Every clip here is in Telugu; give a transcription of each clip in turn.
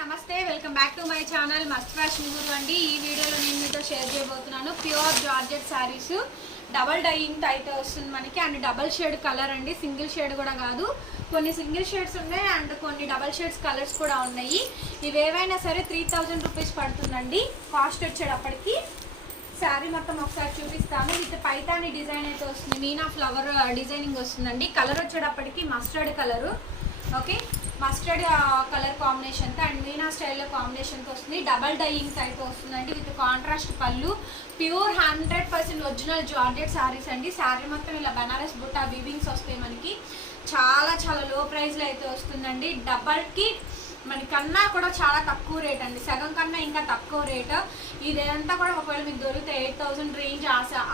నమస్తే welcome back to my channel Mast fashion guru అండి. ఈ వీడియోలో నేను మీతో షేర్ చేయబోతున్నాను pure georgette saris. Double dyeing అయితే వస్తుంది మనకి అండ్ డబల్ షేడ్ కలర్ అండి, సింగిల్ షేడ్ కూడా కాదు. కొన్ని సింగిల్ షేడ్స్ ఉన్నాయి అండ్ కొన్ని డబల్ షేడ్స్ కలర్స్ కూడా ఉన్నాయి. ఇవేవైనా సరే 3000 రూపీస్ పడుతుందండి కాస్ట్ వచ్చేటప్పటికి. శారీ మొత్తం ఒకసారి చూపిస్తాను. విత్ పైతాని డిజైన్ అయితే వస్తుంది, మీనా ఫ్లవర్ డిజైనింగ్ వస్తుందండి. కలర్ వచ్చేటప్పటికి mustard colour, okay, mustard colour కాంబినేషన్తో అండ్ మీనా స్టైల్లో కాంబినేషన్తో వస్తుంది. డబల్ డైయింగ్ అయితే వస్తుందండి విత్ కాంట్రాస్ట్ పళ్ళు. ప్యూర్ 100% ఒరిజినల్ జార్జెట్ శారీస్ అండి. శారీ మొత్తం ఇలా బనారస్ బుట్టా వీవింగ్స్ వస్తాయి మనకి. చాలా చాలా లో ప్రైస్లో అయితే వస్తుందండి. డబల్కి మనకన్నా కూడా చాలా తక్కువ రేట్ అండి, సగం కన్నా ఇంకా తక్కువ రేట్. ఇదంతా కూడా ఒకవేళ మీకు దొరికితే 8000 రేంజ్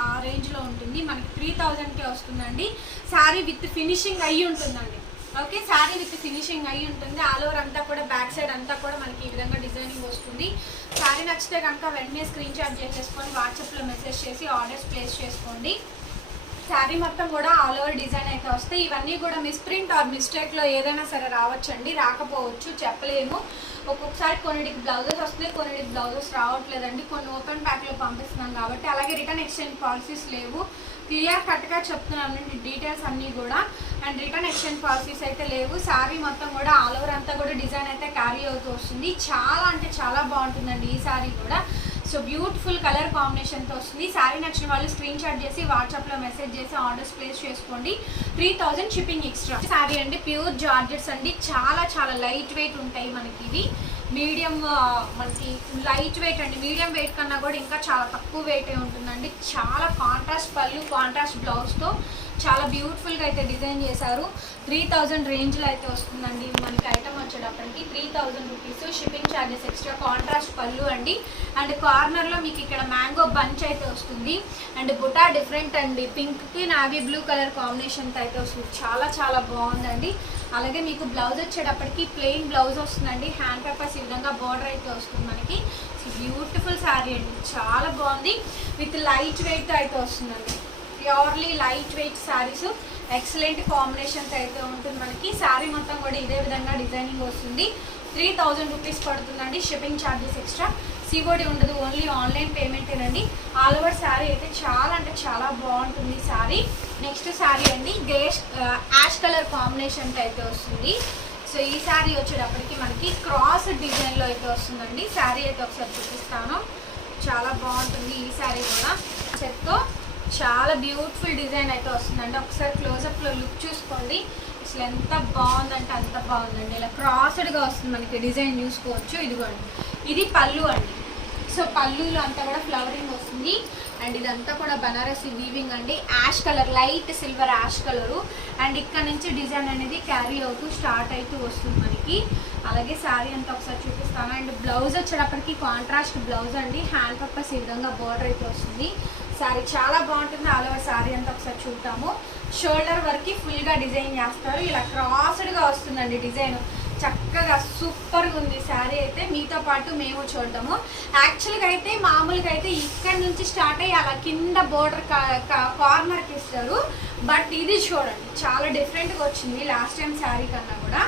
ఆ రేంజ్లో ఉంటుంది. మనకి 3000కే వస్తుందండి. శారీ విత్ ఫినిషింగ్ అయ్యి ఉంటుందండి, ఓకే, శారీ విత్ ఫినిషింగ్ అయ్యి ఉంటుంది. ఆల్ ఓవర్ అంతా కూడా బ్యాక్ సైడ్ అంతా కూడా మనకి ఈ విధంగా డిజైనింగ్ వస్తుంది. శారీ నచ్చితే కనుక వెంటనే స్క్రీన్ షాట్ చేసేసుకొని వాట్సాప్లో మెసేజ్ చేసి ఆర్డర్స్ ప్లేస్ చేసుకోండి. శారీ మొత్తం కూడా ఆల్ ఓవర్ డిజైన్ అయితే వస్తాయి. ఇవన్నీ కూడా మిస్ప్రింట్ ఆర్ మిస్టేక్లో ఏదైనా సరే రావచ్చండి, రాకపోవచ్చు, చెప్పలేము. ఒక్కొక్కసారి కొన్నిటికి బ్లౌజెస్ వస్తున్నాయి, కొన్నిటికి బ్లౌజెస్ రావట్లేదండి. కొన్ని ఓపెన్ ప్యాక్లో పంపిస్తున్నాం కాబట్టి. అలాగే రిటర్న్ ఎక్స్చేంజ్ పాలసీస్ లేవు, క్లియర్ కట్గా చెప్తున్నాను డీటెయిల్స్ అన్నీ కూడా. అండ్ రిటర్న్ ఎక్స్చేంజ్ పాలసీస్ అయితే లేవు. శారీ మొత్తం కూడా ఆల్ ఓవర్ అంతా కూడా డిజైన్ అయితే క్యారీ అవుతూ వస్తుంది. చాలా అంటే చాలా బాగుంటుందండి ఈ శారీ కూడా. సో బ్యూటిఫుల్ కలర్ కాంబినేషన్తో వస్తుంది. శారీ నచ్చిన వాళ్ళు స్క్రీన్ షాట్ చేసి వాట్సాప్లో మెసేజ్ చేసి ఆర్డర్స్ ప్లేస్ చేసుకోండి. 3000 షిప్పింగ్ ఎక్స్ట్రా. శారీ అండి ప్యూర్ జార్జెట్స్ అండి. చాలా చాలా లైట్ వెయిట్ ఉంటాయి మనకి. ఇవి మీడియం, మనకి లైట్ వెయిట్ అండి. మీడియం వెయిట్ కన్నా కూడా ఇంకా చాలా తక్కువ వెయిట్ ఉంటుందండి. చాలా కాంట్రాస్ట్ పళ్ళు, కాంట్రాస్ట్ బ్లౌజ్తో చాలా బ్యూటిఫుల్గా అయితే డిజైన్ చేశారు. 3000 రేంజ్లో అయితే వస్తుందండి మనకి. ఐటమ్ వచ్చేటప్పటికి 3000 rupees, shipping charges extra. Contrast పళ్ళు అండి అండ్ కార్నర్లో మీకు ఇక్కడ మ్యాంగో బంచ్ అయితే వస్తుంది. అండ్ బుటా డిఫరెంట్ అండి, పింక్కి నావీ బ్లూ కలర్ కాంబినేషన్తో అయితే వస్తుంది. చాలా చాలా బాగుందండి. అలాగే మీకు బ్లౌజ్ వచ్చేటప్పటికి ప్లెయిన్ బ్లౌజ్ వస్తుందండి. హ్యాండ్ పేపర్స్ ఈ విధంగా బార్డర్ అయితే వస్తుంది మనకి. బ్యూటిఫుల్ శారీ అండి, చాలా బాగుంది. విత్ లైట్ వెయిట్ అయితే వస్తుందండి. Purely light weight saris, excellent combinations అయితే ఉంటుంది మనకి. శారీ మొత్తం కూడా ఇదే విధంగా డిజైనింగ్ వస్తుంది. 3000 రూపీస్ పడుతుందండి, షిప్పింగ్ ఛార్జెస్ ఎక్స్ట్రా. సిఓడి ఉండదు, ఓన్లీ ఆన్లైన్ పేమెంటేనండి. ఆల్ ఓవర్ శారీ అయితే చాలా అంటే చాలా బాగుంటుంది శారీ. నెక్స్ట్ శారీ అండి యాష్ కలర్ కాంబినేషన్తో అయితే వస్తుంది. సో ఈ శారీ వచ్చేటప్పటికి మనకి క్రాస్ డిజైన్లో అయితే వస్తుందండి. శారీ అయితే ఒకసారి చూపిస్తాను, చాలా బాగుంటుంది ఈ శారీ కూడా. సెట్తో చాలా బ్యూటిఫుల్ డిజైన్ అయితే వస్తుందండి. ఒకసారి క్లోజప్లో లుక్ చూసుకోండి, అసలు ఎంత బాగుందంటే అంత బాగుందండి. ఇలా క్రాస్డ్గా వస్తుంది మనకి డిజైన్, చూసుకోవచ్చు. ఇదిగోండి, ఇది పళ్ళు అండి. సో పళ్ళులో అంతా కూడా ఫ్లవరింగ్ వస్తుంది అండ్ ఇదంతా కూడా బనారసి వీవింగ్ అండి. Ash colour, light silver ash colour. And ఇక్కడ నుంచి డిజైన్ అనేది క్యారీ అవుతూ స్టార్ట్ అవుతూ వస్తుంది మనకి. అలాగే శారీ అంతా ఒకసారి చూపిస్తాను. అండ్ బ్లౌజ్ వచ్చేటప్పటికి కాంట్రాస్ట్ బ్లౌజ్ అండి. హ్యాండ్ పర్పస్ ఈ విధంగా బార్డర్ అయితే వస్తుంది. శారీ చాలా బాగుంటుంది. ఆల్ ఓవర్ శారీ అంతా ఒకసారి చూద్దాము. షోల్డర్ వరకు ఫుల్గా డిజైన్ చేస్తారు. ఇలా క్రాస్డ్గా వస్తుందండి డిజైన్. చక్కగా సూపర్గా ఉంది శారీ అయితే. మీతో పాటు మేము చూడటము. యాక్చువల్గా అయితే మామూలుగా అయితే ఇక్కడ నుంచి స్టార్ట్ అయ్యి అలా కింద బోర్డర్ కార్నర్కి ఇస్తారు. బట్ ఇది చూడండి చాలా డిఫరెంట్గా వచ్చింది లాస్ట్ టైం శారీ కన్నా కూడా.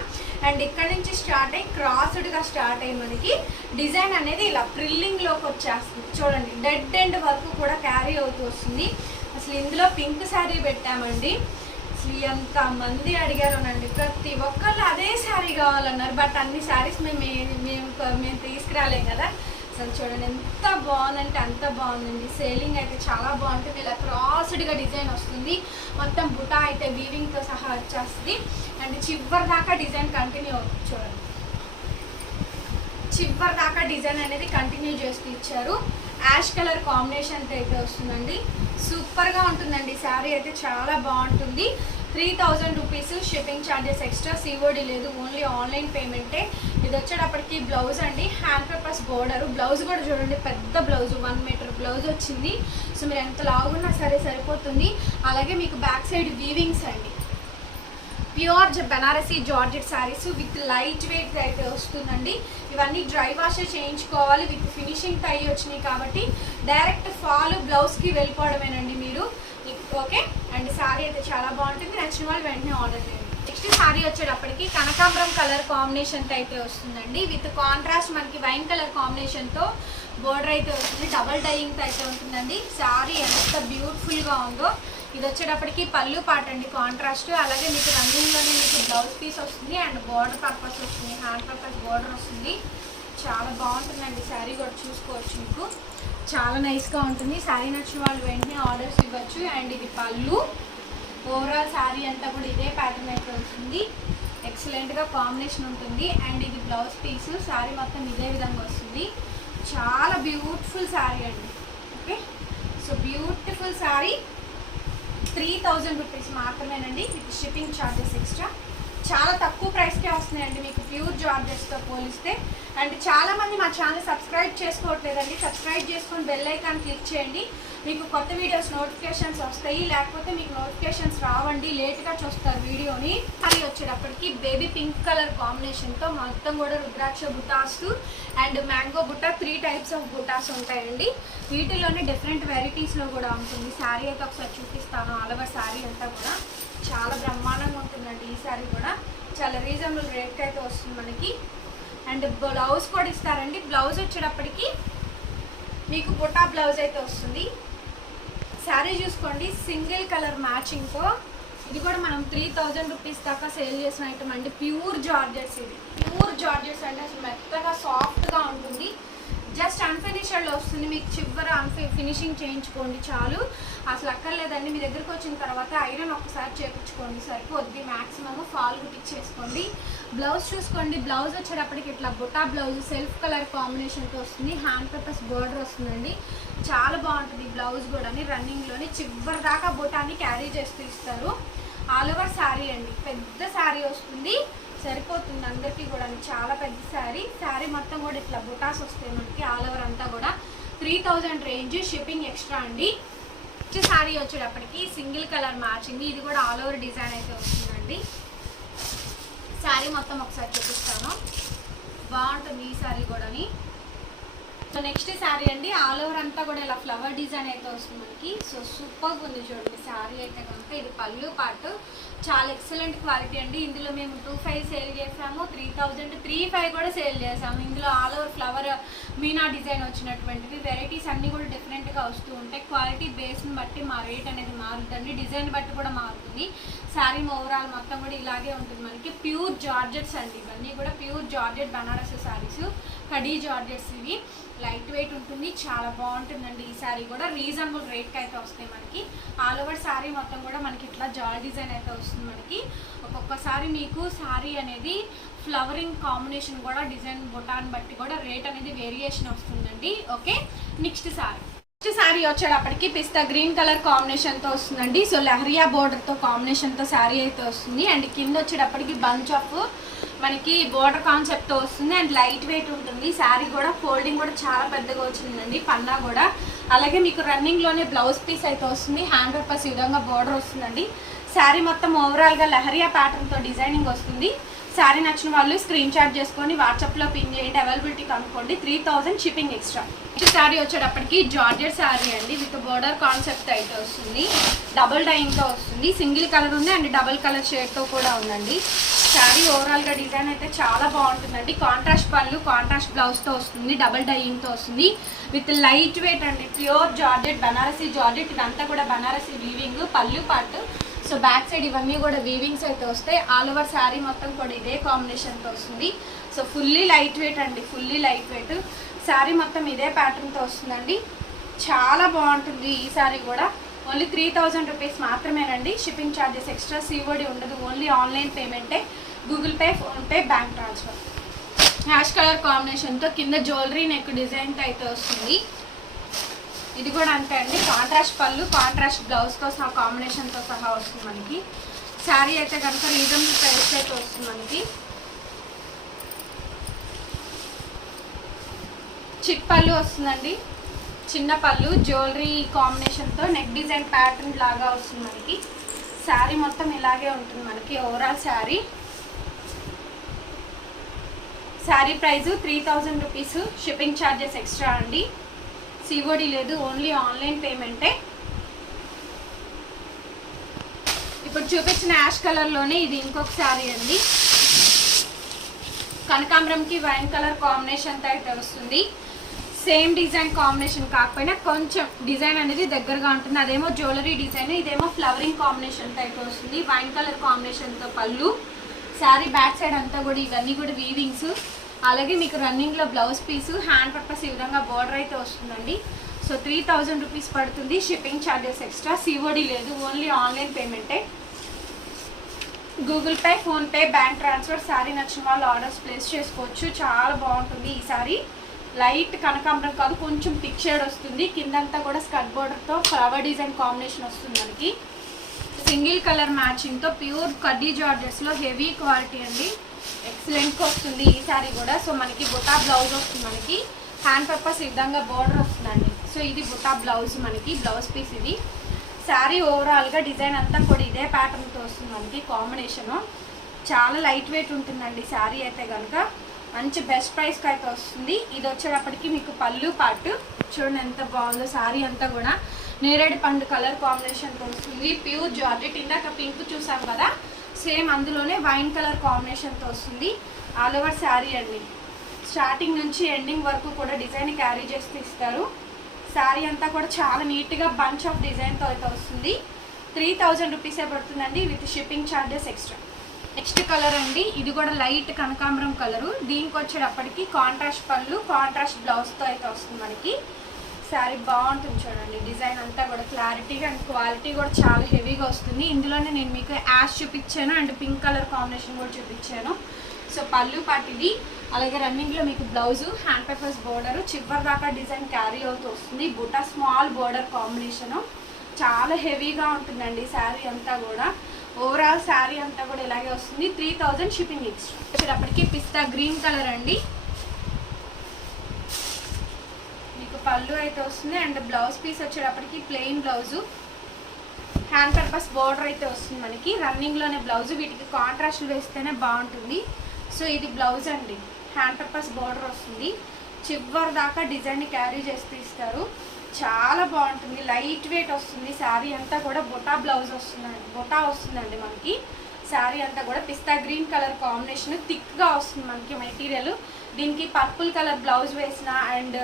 అండ్ ఇక్కడ నుంచి స్టార్ట్ అయ్యి క్రాస్డ్గా స్టార్ట్ అయ్యి మనకి డిజైన్ అనేది ఇలా ప్రిల్లింగ్లోకి వచ్చేస్తుంది. చూడండి డెడ్ ఎండ్ వరకు కూడా క్యారీ అవుతూ వస్తుంది. అసలు ఇందులో పింక్ శారీ పెట్టామండి. అసలు ఎంతమంది అడిగారునండి, ప్రతి ఒక్కళ్ళు అదే శారీ కావాలన్నారు. బట్ అన్ని శారీస్ మేము తీసుకురాలేం కదా. అసలు చూడండి ఎంత బాగుందంటే అంత బాగుందండి. సేలింగ్ అయితే చాలా బాగుంటుంది. ఇలా క్రాస్డ్గా డిజైన్ వస్తుంది. మొత్తం బుటా అయితే వీవింగ్తో సహా వచ్చేస్తుంది. అండ్ చివరి దాకా డిజైన్ కంటిన్యూ అవుతుంది. చూడండి చివరి దాకా డిజైన్ అనేది కంటిన్యూ చేస్తూ ఇచ్చారు. యాష్ కలర్ కాంబినేషన్తో అయితే వస్తుందండి. సూపర్గా ఉంటుందండి శారీ అయితే, చాలా బాగుంటుంది. 3000 rupees, shipping charges extra. COD లేదు, ఓన్లీ ఆన్లైన్ పేమెంటే. ఇది వచ్చేటప్పటికి బ్లౌజ్ అండి, హ్యాండ్ పేపర్స్ బోర్డరు. బ్లౌజ్ కూడా చూడండి పెద్ద బ్లౌజ్, 1 మీటర్ బ్లౌజ్ వచ్చింది. సో మీరు ఎంత లాగున్నా సరే సరిపోతుంది. అలాగే మీకు బ్యాక్ సైడ్ వీవింగ్స్ అండి. Pure Banarasi georgette saris with light weight అయితే వస్తుందండి. ఇవన్నీ డ్రై వాష్ చేయించుకోవాలి. విత్ ఫినిషింగ్ టై వచ్చినాయి కాబట్టి డైరెక్ట్ ఫాల్ బ్లౌజ్కి వెళ్ళిపోవడమేనండి మీరు, ఓకే. అండ్ శారీ అయితే చాలా బాగుంటుంది. నచ్చిన వాళ్ళు వెంటనే ఆర్డర్ చేయండి. నెక్స్ట్ సారీ వచ్చేటప్పటికి కనకాంబరం కలర్ కాంబినేషన్ అయితే వస్తుందండి. విత్ కాంట్రాస్ట్ మనకి వైన్ కలర్ కాంబినేషన్ తో బోర్డర్ అయితే వస్తుంది. డబల్ డైయింగ్ అయితే ఉంటుందండి. సారీ ఎంత బ్యూటిఫుల్ గా ఉందో. ఇది వచ్చేటప్పటికి పళ్ళు పాట అండి కాంట్రాస్ట్. అలాగే మీకు రన్నింగ్ లోనే మీకు బ్లౌజ్ పీస్ వస్తుంది అండ్ బోర్డర్ పర్పస్ వస్తుంది, హ్యాండ్ పర్పస్ బోర్డర్ వస్తుంది. చాలా బాగుంటుందండి శారీ కూడా చూసుకోవచ్చు. మీకు చాలా నైస్గా ఉంటుంది. శారీ నచ్చిన వాళ్ళు వెంటనే ఆర్డర్స్ ఇవ్వచ్చు. అండ్ ఇది పళ్ళు, ఓవరాల్ శారీ అంతా కూడా ఇదే ప్యాటర్న్ అయితే వస్తుంది. ఎక్సలెంట్గా కాంబినేషన్ ఉంటుంది. అండ్ ఇది బ్లౌజ్ పీస్. శారీ మొత్తం ఇదే విధంగా వస్తుంది. చాలా బ్యూటిఫుల్ శారీ అండి. Okay, so beautiful sari 3000 rupees మాత్రమేనండి విత్ షిప్పింగ్ ఛార్జెస్ ఎక్స్ట్రా. చాలా తక్కువ ప్రైస్కే వస్తున్నాయండి మీకు ప్యూర్ జార్జెట్స్తో పోలిస్తే. అండ్ చాలామంది మా ఛానల్ సబ్స్క్రైబ్ చేసుకోవట్లేదండి. సబ్స్క్రైబ్ చేసుకొని బెల్ ఐకాన్ క్లిక్ చేయండి. మీకు కొత్త వీడియోస్ నోటిఫికేషన్స్ వస్తాయి. లేకపోతే మీకు నోటిఫికేషన్స్ రావండి, లేట్గా చూస్తారు వీడియోని. అది వచ్చేటప్పటికి బేబీ పింక్ కలర్ కాంబినేషన్తో మొత్తం కూడా రుద్రాక్ష బుటాస్ అండ్ మ్యాంగో బుట్ట 3 టైప్స్ ఆఫ్ బుటాస్ ఉంటాయండి. వీటిలోనే డిఫరెంట్ వెరైటీస్లో కూడా ఉంటుంది. శారీ అయితే ఒకసారి చూపిస్తాను. ఆల్ ఓవర్ శారీ అంతా కూడా చాలా బ్రహ్మాండంగా ఉంటుందండి. ఈ శారీ కూడా చాలా రీజనబుల్ రేట్కి అయితే వస్తుంది మనకి. అండ్ బ్లౌజ్ కూడా ఇస్తారండి. బ్లౌజ్ వచ్చేటప్పటికి మీకు బుటా బ్లౌజ్ అయితే వస్తుంది. శారీ చూసుకోండి, సింగిల్ కలర్ మ్యాచింగ్తో. ఇది కూడా మనం 3000 రూపీస్ దాకా సేల్ చేసిన ఐటమ్ అండి. Pure georgettes. ఇది ప్యూర్ జార్జెట్స్ అంటే అసలు మెత్తగా సాఫ్ట్గా ఉంటుంది. జస్ట్ అన్ఫినిషర్లో వస్తుంది. మీకు చివర ఫినిషింగ్ చేయించుకోండి చాలు, అసలు అక్కర్లేదండి. మీ దగ్గరకు వచ్చిన తర్వాత ఐరన్ ఒకసారి చేయించుకోండి సరిపోద్ది. మ్యాక్సిమమ్ ఫాల్ కుట్టించేసుకోండి. బ్లౌజ్ చూసుకోండి. బ్లౌజ్ వచ్చేటప్పటికి ఇట్లా బుటా బ్లౌజ్ సెల్ఫ్ కలర్ కాంబినేషన్తో వస్తుంది. హ్యాండ్ పర్పస్ బోర్డర్ వస్తుందండి. చాలా బాగుంటుంది బ్లౌజ్ కూడా. రన్నింగ్లోని చివరి దాకా బుటాన్ని క్యారీ చేస్తూ ఇస్తారు. ఆల్ ఓవర్ శారీ అండి. పెద్ద శారీ వస్తుంది, సరిపోతుంది అందరికీ కూడా. చాలా పెద్ద శారీ. శారీ మొత్తం కూడా ఇట్లా బుటాస్ వస్తాయి మనకి. ఆల్ ఓవర్ అంతా కూడా 3000 రేంజ్, షిప్పింగ్ ఎక్స్ట్రా అండి. శారీ వచ్చేటప్పటికి సింగిల్ కలర్ మ్యాచింగ్. ఇది కూడా ఆల్ ఓవర్ డిజైన్ అయితే వస్తుందండి. శారీ మొత్తం ఒకసారి చూపిస్తాను. బాగుంటుంది ఈ శారీ కూడా. సో నెక్స్ట్ శారీ అండి. ఆల్ ఓవర్ అంతా కూడా ఇలా ఫ్లవర్ డిజైన్ అయితే వస్తుంది మనకి. సో సూపర్గా ఉంది చూడండి శారీ అయితే కనుక. ఇది పళ్ళు పాటు చాలా ఎక్సలెంట్ క్వాలిటీ అండి. ఇందులో మేము 2500 సేల్ చేసాము, 3000, 3500 కూడా సేల్ చేసాము. ఇందులో all over flower Meena design వచ్చినటువంటివి వెరైటీస్ అన్నీ కూడా డిఫరెంట్గా వస్తూ ఉంటాయి. క్వాలిటీ బేస్ని బట్టి మా రేట్ అనేది మారుతుంది, డిజైన్ బట్టి కూడా మారుతుంది. శారీ ఓవరాల్ మొత్తం కూడా ఇలాగే ఉంటుంది మనకి. ప్యూర్ జార్జెట్స్ అండి. ఇవన్నీ కూడా pure georgette Banaras saris, khadi georgettes. ఇవి లైట్ వెయిట్ ఉంటుంది, చాలా బాగుంటుందండి. ఈ శారీ కూడా రీజనబుల్ రేట్కి అయితే వస్తాయి మనకి. ఆల్ ఓవర్ శారీ మొత్తం కూడా మనకి ఇట్లా జాల్ డిజైన్ అయితే వస్తుంది మనకి. ఒక్కొక్కసారి మీకు శారీ అనేది ఫ్లవరింగ్ కాంబినేషన్ కూడా డిజైన్ బొటాన్ బట్టి కూడా రేట్ అనేది వేరియేషన్ వస్తుందండి. ఓకే, నెక్స్ట్ శారీ వచ్చేటప్పటికి పిస్తా గ్రీన్ కలర్ కాంబినేషన్తో వస్తుందండి. సో లహరియా బోర్డర్తో కాంబినేషన్తో శారీ అయితే వస్తుంది. అండ్ కింద వచ్చేటప్పటికి బంచ్ ఆఫ్ మనకి బోర్డర్ కాన్సెప్ట్తో వస్తుంది. అండ్ లైట్ వెయిట్ ఉంటుంది. శారీ కూడా ఫోల్డింగ్ కూడా చాలా పెద్దగా వచ్చిందండి, పన్నా కూడా. అలాగే మీకు రన్నింగ్లోనే బ్లౌజ్ పీస్ అయితే వస్తుంది. హ్యాండ్ పర్పస్ ఈ విధంగా బోర్డర్ వస్తుందండి. శారీ మొత్తం ఓవరాల్గా లహరియా ప్యాటర్న్తో డిజైనింగ్ వస్తుంది. శారీ నచ్చిన వాళ్ళు స్క్రీన్ షాట్ చేసుకొని వాట్సాప్లో పిన్ చేయండి. అవైలబిలిటీ కనుక్కోండి. 3000 షిప్పింగ్ ఎక్స్ట్రా. శారీ వచ్చేటప్పటికి జార్జెట్ శారీ అండి. విత్ బోర్డర్ కాన్సెప్ట్ అయితే వస్తుంది. డబుల్ డైయింగ్తో వస్తుంది. సింగిల్ కలర్ ఉంది అండ్ డబుల్ కలర్ షేడ్తో కూడా ఉందండి. శారీ ఓవరాల్గా డిజైన్ అయితే చాలా బాగుంటుందండి. కాంట్రాస్ట్ పళ్ళు, కాంట్రాస్ట్ బ్లౌజ్తో వస్తుంది. డబుల్ డైయింగ్తో వస్తుంది. విత్ లైట్ వెయిట్ అండి. Pure georgette, Banarasi georgette. ఇదంతా కూడా బనారసీ వీవింగ్. పళ్ళు పాటు. సో బ్యాక్ సైడ్ ఇవన్నీ కూడా వీవింగ్స్ అయితే వస్తాయి. ఆల్ ఓవర్ శారీ మొత్తం కూడా ఇదే కాంబినేషన్తో వస్తుంది. సో ఫుల్లీ లైట్ వెయిట్ అండి, ఫుల్లీ లైట్ వెయిట్. శారీ మొత్తం ఇదే ప్యాటర్న్తో వస్తుందండి. చాలా బాగుంటుంది ఈ శారీ కూడా. ఓన్లీ 3000 రూపీస్ మాత్రమేనండి. షిప్పింగ్ ఛార్జెస్ ఎక్స్ట్రా, సిఓడి ఉండదు. ఓన్లీ ఆన్లైన్ పేమెంటే. Google Pay, PhonePe, bank transfer. Hash colour కాంబినేషన్తో కింద జ్యువెలరీ నెక్ డిజైన్తో అయితే వస్తుంది. ఇది కూడా అంతే అండి. కాంట్రాస్ట్ పళ్ళు, కాంట్రాస్ట్ బ్లౌజ్తో సహా కాంబినేషన్తో సహా వస్తుంది మనకి. శారీ అయితే కనుక రీజనబుల్ ప్రైస్ అయితే వస్తుంది మనకి. చిట్ పళ్ళు వస్తుందండి. చిన్న పళ్ళు, జ్యువెలరీ కాంబినేషన్తో నెక్ డిజైన్ ప్యాటర్న్ లాగా వస్తుంది మనకి. శారీ మొత్తం ఇలాగే ఉంటుంది మనకి. Overall sari price 3000 rupees. Shipping charges extra అండి. సిఓడి లేదు, ఓన్లీ ఆన్లైన్ పేమెంటే. ఇప్పుడు చూపించిన యాష్ కలర్లోనే ఇది ఇంకొక శారీ అండి. కనకాంబరంకి వైన్ కలర్ కాంబినేషన్తో అయితే వస్తుంది. సేమ్ డిజైన్ కాంబినేషన్ కాకపోయినా కొంచెం డిజైన్ అనేది దగ్గరగా ఉంటుంది. అదేమో జ్యువెలరీ డిజైన్, ఇదేమో ఫ్లవరింగ్ కాంబినేషన్ అయితే వస్తుంది. వైన్ కలర్ కాంబినేషన్తో పళ్ళు. శారీ బ్యాక్ సైడ్ అంతా కూడా ఇవన్నీ కూడా వీవింగ్స్. అలాగే మీకు రన్నింగ్లో బ్లౌజ్ పీసు, హ్యాండ్ పర్పస్ ఈ విధంగా బార్డర్ అయితే వస్తుందండి. సో 3000 రూపీస్ పడుతుంది. Shipping charges extra. సిఓడి లేదు, ఓన్లీ ఆన్లైన్ పేమెంటే. Google Pay, PhonePe, bank transfer. Sari నచ్చిన వాళ్ళు ఆర్డర్స్ ప్లేస్ చేసుకోవచ్చు. చాలా బాగుంటుంది ఈ శారీ. లైట్ కనకాంబరం కాదు, కొంచెం థిక్ షేడ్ వస్తుంది. కిందంతా కూడా స్కర్ట్ బోర్డర్తో ఫ్లవర్ డిజైన్ కాంబినేషన్ వస్తుంది మనకి. సింగిల్ కలర్ మ్యాచింగ్తో ప్యూర్ కడ్డీ జార్జెస్లో హెవీ క్వాలిటీ అండి. ఎక్సలెంట్గా వస్తుంది ఈ శారీ కూడా. సో మనకి బుటా బ్లౌజ్ వస్తుంది. మనకి హ్యాండ్ పర్పస్ ఈ విధంగా బోర్డర్ వస్తుందండి. సో ఇది బుటా బ్లౌజ్, మనకి బ్లౌజ్ పీస్ ఇది. శారీ ఓవరాల్గా డిజైన్ అంతా కూడా ఇదే ప్యాటర్న్తో వస్తుంది మనకి కాంబినేషను. చాలా లైట్ వెయిట్ ఉంటుందండి శారీ అయితే కనుక. మంచి బెస్ట్ ప్రైస్కి అయితే వస్తుంది. ఇది వచ్చేటప్పటికి మీకు పళ్ళు పాటు చూడండి ఎంత బాగుందో. శారీ అంతా కూడా నేరేడు పండు కలర్ కాంబినేషన్తో వస్తుంది. Pure georgette. ఇందాక పింక్ చూసాం కదా, సేమ్ అందులోనే వైన్ కలర్ కాంబినేషన్తో వస్తుంది. ఆల్ ఓవర్ శారీ అండి. స్టార్టింగ్ నుంచి ఎండింగ్ వరకు కూడా డిజైన్ క్యారీ చేస్తూ ఇస్తారు. శారీ అంతా కూడా చాలా నీట్గా బంచ్ ఆఫ్ డిజైన్తో అయితే వస్తుంది. 3000 రూపీసే పడుతుందండి with shipping charges extra. Next colour అండి, ఇది కూడా లైట్ కనకాంబరం కలరు. దీనికి వచ్చేటప్పటికి కాంట్రాస్ట్ పళ్ళు, కాంట్రాస్ట్ బ్లౌజ్తో అయితే వస్తుంది మనకి. శారీ బాగుంటుంది చూడండి. డిజైన్ అంతా కూడా క్లారిటీగా అండ్ క్వాలిటీ కూడా చాలా హెవీగా వస్తుంది. ఇందులోనే నేను మీకు యాష్ చూపించాను అండ్ పింక్ కలర్ కాంబినేషన్ కూడా చూపించాను. సో పళ్ళు పాటు ఇది. అలాగే రన్నింగ్లో మీకు బ్లౌజు, హ్యాండ్ పేపర్స్ బోర్డరు, చివరి దాకా డిజైన్ క్యారీ అవుతూ వస్తుంది. బుటా స్మాల్ బోర్డర్ కాంబినేషను. చాలా హెవీగా ఉంటుందండి శారీ అంతా కూడా. ఓవరాల్ శారీ అంతా కూడా ఇలాగే వస్తుంది. 3000 షిప్పింగ్ ఎక్స్ట్రా. వచ్చేటప్పటికి పిస్తా గ్రీన్ కలర్ అండి. మీకు పళ్ళు అయితే వస్తుంది అండ్ బ్లౌజ్ పీస్ వచ్చేటప్పటికి plain blouse, hand purpose border అయితే వస్తుంది మనకి. రన్నింగ్లోనే బ్లౌజు. వీటికి కాంట్రాస్ట్లు వేస్తేనే బాగుంటుంది. సో ఇది బ్లౌజ్ అండి. హ్యాండ్ పర్పస్ బోర్డర్ వస్తుంది. చివరి దాకా డిజైన్ని క్యారీ చేస్తూ ఇస్తారు. చాలా బాగుంటుంది. లైట్ వెయిట్ వస్తుంది. శారీ అంతా కూడా బొటా బ్లౌజ్ వస్తుందండి. బొటా వస్తుందండి మనకి. శారీ అంతా కూడా పిస్తా గ్రీన్ కలర్ కాంబినేషన్ థిక్గా వస్తుంది మనకి మెటీరియల్. దీనికి పర్పుల్ కలర్ బ్లౌజ్ వేసిన అండ్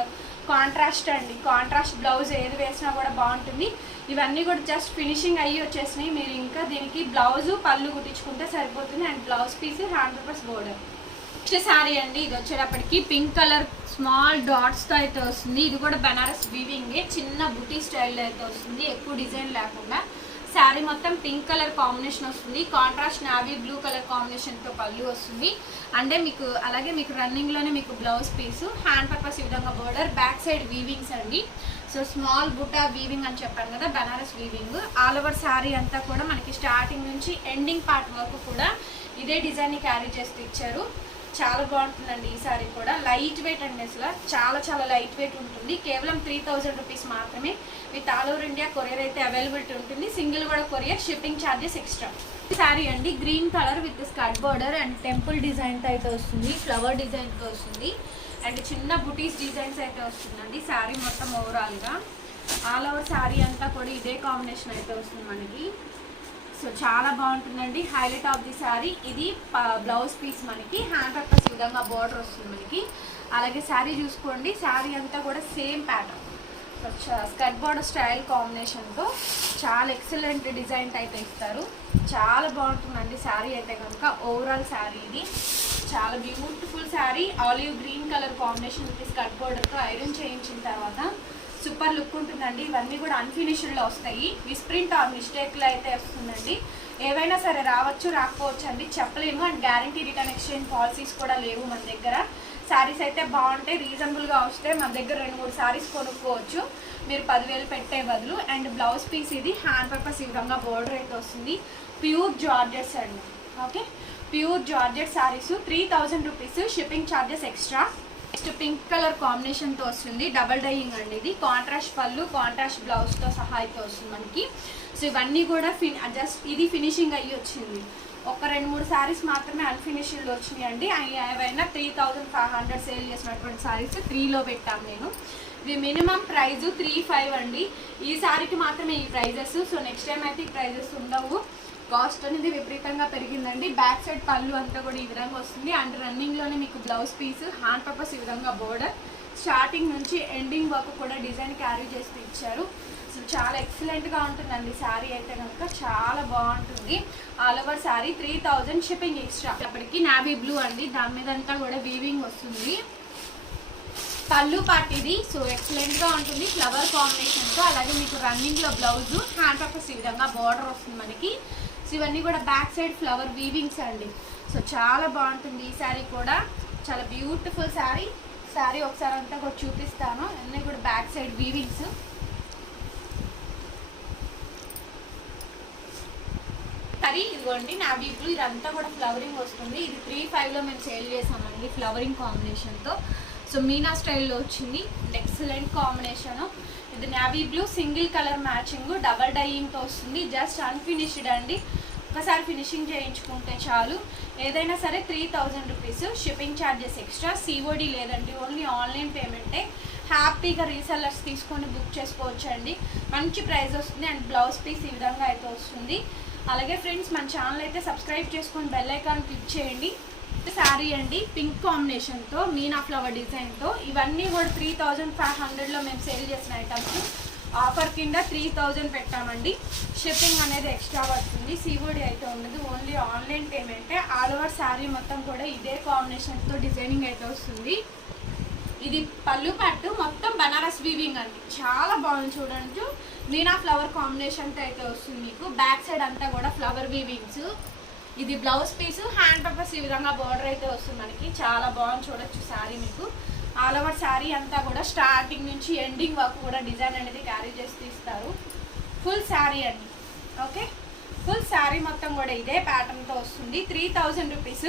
కాంట్రాస్ట్ అండి. కాంట్రాస్ట్ బ్లౌజ్ ఏది వేసినా కూడా బాగుంటుంది. ఇవన్నీ కూడా జస్ట్ ఫినిషింగ్ అయ్యి వచ్చేసినాయి. మీరు ఇంకా దీనికి బ్లౌజు పళ్ళు కుట్టించుకుంటే సరిపోతుంది. And blouse piece, hand papers border. Next sari అండి, ఇది వచ్చేటప్పటికి పింక్ కలర్ స్మాల్ డాట్స్తో అయితే వస్తుంది. ఇది కూడా బనారస్ వీవింగే, చిన్న బుటీ స్టైల్లో అయితే వస్తుంది, ఎక్కువ డిజైన్ లేకుండా. శారీ మొత్తం పింక్ కలర్ కాంబినేషన్ వస్తుంది. కాంట్రాస్ట్ నావీ బ్లూ కలర్ కాంబినేషన్తో పళ్ళు వస్తుంది. అంటే మీకు అలాగే మీకు రన్నింగ్లోనే మీకు బ్లౌజ్ పీసు, హ్యాండ్ పర్పస్ ఈ విధంగా బోర్డర్, బ్యాక్ సైడ్ వీవింగ్స్ అండి. సో స్మాల్ బుటా వీవింగ్ అని చెప్పాను కదా, Banaras weaving. All over sari అంతా కూడా మనకి స్టార్టింగ్ నుంచి ఎండింగ్ పార్ట్ వరకు కూడా ఇదే డిజైన్ని క్యారీ చేస్తూ ఇచ్చారు. చాలా బాగుంటుందండి ఈ సారీ కూడా. లైట్ వెయిట్ అండి, అసలు చాలా చాలా లైట్ వెయిట్ ఉంటుంది. కేవలం 3000 రూపీస్ మాత్రమే. With all over India courier అయితే అవైలబిలిటీ ఉంటుంది. సింగిల్ కూడా కొరియర్, షిప్పింగ్ ఛార్జెస్ ఎక్స్ట్రా. ఈ సారీ అండి green colour with skirt border and temple డిజైన్తో అయితే వస్తుంది. ఫ్లవర్ డిజైన్తో వస్తుంది అండ్ చిన్న బుటీస్ డిజైన్స్ అయితే వస్తుందండి. శారీ మొత్తం ఓవరాల్గా ఆల్ ఓవర్ శారీ అంతా కూడా ఇదే కాంబినేషన్ అయితే వస్తుంది మనకి. సో చాలా బాగుంటుందండి. హైలైట్ ఆఫ్ ది శారీ ఇది. బ్లౌజ్ పీస్ మనకి హ్యాండ్ పర్పస్ ఈ విధంగా బోర్డర్ వస్తుంది మనకి. అలాగే శారీ చూసుకోండి, శారీ అంతా కూడా same pattern. Skirt border style కాంబినేషన్తో చాలా ఎక్సలెంట్ డిజైన్ అయితే ఇస్తారు. చాలా బాగుంటుందండి శారీ అయితే కనుక. ఓవరాల్ శారీ ఇది చాలా beautiful sari. Olive green colour combination with skirt బోర్డర్తో ఐరన్ చేయించిన తర్వాత సూపర్ లుక్ ఉంటుందండి. ఇవన్నీ కూడా అన్ఫినిష్డ్లో వస్తాయి. మిస్ప్రింట్ ఆర్ మిస్టేక్లో అయితే వస్తుందండి. ఏవైనా సరే రావచ్చు, రాకపోవచ్చు అండి, చెప్పలేము. And guarantee return exchange policies కూడా లేవు మన దగ్గర. శారీస్ అయితే బాగుంటాయి, రీజనబుల్గా వస్తే మన దగ్గర 2-3 శారీస్ కొనుక్కోవచ్చు మీరు 10,000 పెట్టే బదులు. అండ్ బ్లౌజ్ పీస్ ఇది. హ్యాండ్ పర్పస్ ఈ విధంగా బోర్డర్ అయితే వస్తుంది. ప్యూర్ జార్జెట్స్ అండి. Okay, pure georgette saris 3000 rupees, shipping charges extra. Next pink colour కాంబినేషన్తో వస్తుంది. డబల్ డైయింగ్ అండి ఇది. కాంట్రాస్ట్ పళ్ళు, కాంట్రాస్ట్ బ్లౌజ్తో సహా అయితే వస్తుంది మనకి. సో ఇవన్నీ కూడా జస్ట్ ఇది ఫినిషింగ్ అయ్యి వచ్చింది. ఒక 2-3 శారీస్ మాత్రమే అన్ఫినిష్డ్లో వచ్చినాయి అండి. ఏవైనా 3500 సేల్ చేసినటువంటి శారీస్ 3లో పెట్టాను నేను. ఇది మినిమం ప్రైజు 35 అండి. ఈ శారీకి మాత్రమే ఈ ప్రైజెస్. సో నెక్స్ట్ టైం అయితే ఈ ప్రైజెస్ ఉండవు. కాస్ట్ అనేది విపరీతంగా పెరిగిందండి. బ్యాక్ సైడ్ పళ్ళు అంతా కూడా ఈ విధంగా వస్తుంది. అండ్ రన్నింగ్లోనే మీకు బ్లౌజ్ పీస్, హ్యాండ్ పర్పస్ ఈ విధంగా బోర్డర్, స్టార్టింగ్ నుంచి ఎండింగ్ వరకు కూడా డిజైన్ క్యారీ చేస్తూ ఇచ్చారు. సో చాలా ఎక్సలెంట్గా ఉంటుందండి శారీ అయితే కనుక, చాలా బాగుంటుంది. All over sari 3000 shipping extra. అప్పటికి నావీ బ్లూ అండి, దాని మీద అంతా కూడా వీవింగ్ వస్తుంది. పళ్ళు పార్ట్ ఇది. సో ఎక్సలెంట్గా ఉంటుంది ఫ్లవర్ కాంబినేషన్తో. అలాగే మీకు రన్నింగ్లో బ్లౌజు, హ్యాండ్ పర్పస్ ఈ విధంగా బార్డర్ వస్తుంది మనకి. సో ఇవన్నీ కూడా బ్యాక్ సైడ్ ఫ్లవర్ వీవింగ్స్ అండి. సో చాలా బాగుంటుంది ఈ శారీ కూడా, చాలా బ్యూటిఫుల్ శారీ. శారీ ఒకసారి అంతా కూడా చూపిస్తాను. అన్నీ కూడా బ్యాక్ సైడ్ వీవింగ్స్. సరే ఇదిగోండి నావీ బ్లూ, ఇదంతా కూడా ఫ్లవరింగ్ వస్తుంది. ఇది 3,500లో మేము సేల్ చేసామండి ఫ్లవరింగ్ కాంబినేషన్తో. సో మీనా స్టైల్లో వచ్చింది, ఎక్సలెంట్ కాంబినేషన్. ఇది navy blue single colour matching, double డైయింగ్తో వస్తుంది. జస్ట్ అన్ఫినిష్డ్ అండి, ఒకసారి ఫినిషింగ్ చేయించుకుంటే చాలు. ఏదైనా సరే 3000 rupees, shipping charges extra. COD లేదండి, ఓన్లీ ఆన్లైన్ పేమెంటే. హ్యాపీగా రీసెల్లర్స్ తీసుకొని బుక్ చేసుకోవచ్చు అండి. మంచి ప్రైస్ వస్తుంది. అండ్ బ్లౌజ్ పీస్ ఈ విధంగా అయితే వస్తుంది. అలాగే ఫ్రెండ్స్, మన ఛానల్ అయితే సబ్స్క్రైబ్ చేసుకొని బెల్ ఐకాన్ క్లిక్ చేయండి. శారీ అండి పింక్ కాంబినేషన్తో, మీనా ఫ్లవర్ డిజైన్తో. ఇవన్నీ కూడా 3500లో మేము సేల్ చేసిన ఐటమ్స్. ఆఫర్ కింద 3000 పెట్టామండి. షిప్పింగ్ అనేది ఎక్స్ట్రా పడుతుంది. సిఓడి అయితే ఉండదు, ఓన్లీ ఆన్లైన్ పేమెంటే. ఆల్ ఓవర్ శారీ మొత్తం కూడా ఇదే కాంబినేషన్తో డిజైనింగ్ అయితే వస్తుంది. ఇది పళ్ళు పట్టు, మొత్తం బనారస్ వీవింగ్ అండి, చాలా బాగుంది చూడండి. మీనా ఫ్లవర్ కాంబినేషన్తో అయితే వస్తుంది మీకు. బ్యాక్ సైడ్ అంతా కూడా ఫ్లవర్ వీవింగ్స్. ఇది బ్లౌజ్ పీసు, హ్యాండ్ పర్పస్ ఈ విధంగా బార్డర్ అయితే వస్తుంది మనకి. చాలా బాగుంది చూడొచ్చు శారీ మీకు. ఆల్ ఓవర్ శారీ అంతా కూడా స్టార్టింగ్ నుంచి ఎండింగ్ వరకు కూడా డిజైన్ అనేది క్యారీ చేసి తీస్తారు. ఫుల్ శారీ అండి. ఓకే, ఫుల్ శారీ మొత్తం కూడా ఇదే ప్యాటర్న్తో వస్తుంది. 3000 రూపీస్,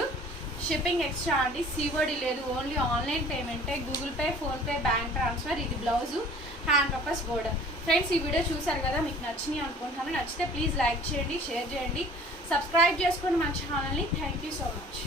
షిప్పింగ్ ఎక్స్ట్రా అండి. సిఓడి లేదు, ఓన్లీ ఆన్లైన్ పేమెంటే. Google Pay, PhonePe, bank transfer. ఇది blouse, hand purpose border. Friends, ఈ వీడియో చూసారు కదా, మీకు నచ్చినాయి అనుకుంటున్నాను. నచ్చితే ప్లీజ్ లైక్ చేయండి, షేర్ చేయండి, సబ్స్క్రైబ్ చేసుకోండి మన ఛానల్ని. Thank you so much.